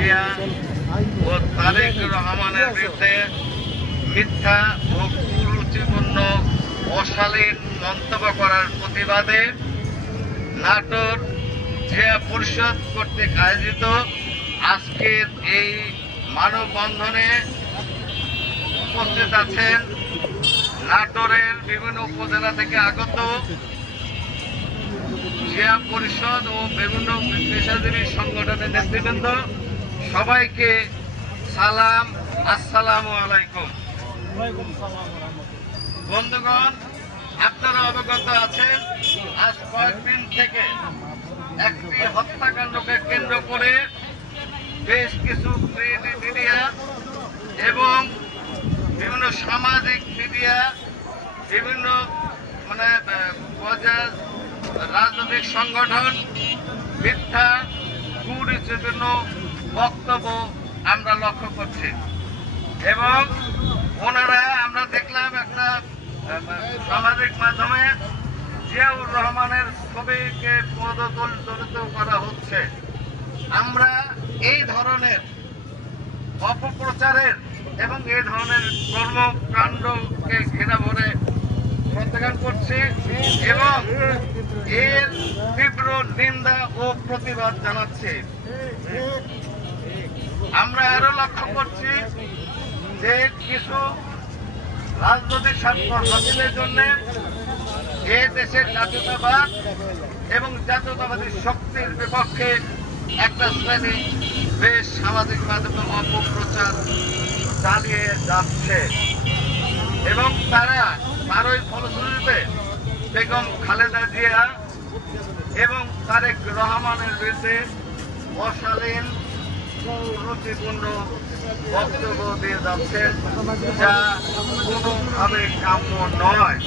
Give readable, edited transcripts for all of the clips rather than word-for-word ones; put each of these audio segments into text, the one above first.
জিয়া ও তারেক রহমানের বিরুদ্ধে মিথ্যা ও কুরুচিপূর্ণ অশালীন মন্তব্য করার প্রতিবাদে নাটোর জিয়া পরিষদ কর্তৃক আয়োজিত আজকের এই মানববন্ধনে উপস্থিত আছেন নাটোরের বিভিন্ন উপজেলা থেকে আগত জিয়া পরিষদ ও বিভিন্ন পেশাজীবী সংগঠনের নেতৃবৃন্দ। সবাইকে সালাম, আসসালামু আলাইকুম। বন্ধুগণ, আপনারা অবগত আছেন আজ কয়েকদিন থেকে একটি হত্যাকাণ্ডকে কেন্দ্র করে বেশ কিছু প্রিন্ট মিডিয়া এবং বিভিন্ন সামাজিক মিডিয়া, বিভিন্ন রাজনৈতিক সংগঠন মিথ্যা কুরুচিপূর্ণ বক্তব্য আমরা লক্ষ্য করছি এবং আমরা দেখলাম একটা সামাজিক মাধ্যমে জিয়াউর রহমানের ছবিকে পদদলিত করা হচ্ছে। আমরা এই ধরনের অপপ্রচারের এবং এই ধরনের কর্মকাণ্ডকে ঘৃণা ভরে প্রত্যাখ্যান করছি এবং এর তীব্র নিন্দা ও প্রতিবাদ জানাচ্ছি। আমরা আরো লক্ষ্য করছি যে কিছু রাজনৈতিক স্বার্থ হাসিলের জন্য এই দেশের জাতীয়তাবাদ এবং জাতীয়তাবাদী শক্তির বিপক্ষে একটা শ্রেণী বেশ সামাজিক মাধ্যমে অপপ্রচার চালিয়ে যাচ্ছে এবং তারই ফলশ্রুতিতে বেগম খালেদা জিয়া এবং তারেক রহমানের বিরুদ্ধে অশালীন কুরুচিপূর্ণ বক্তব্য দিয়ে যাচ্ছেন, যা কোনোভাবে কাম্য নয়।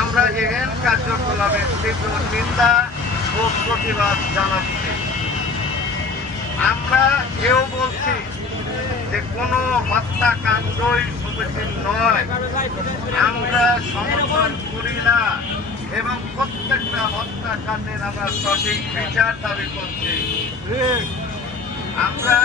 আমরা এহেন কার্যকলাপের তীব্র নিন্দা ও প্রতিবাদ জানাচ্ছি। আমরা এও বলছি যে কোনো হত্যাকাণ্ডই সমীচীন নয়, আমরা সমর্থন করি না এবং প্রত্যেকটা হত্যাকাণ্ডের আমরা সঠিক বিচার দাবি করছি। আমরা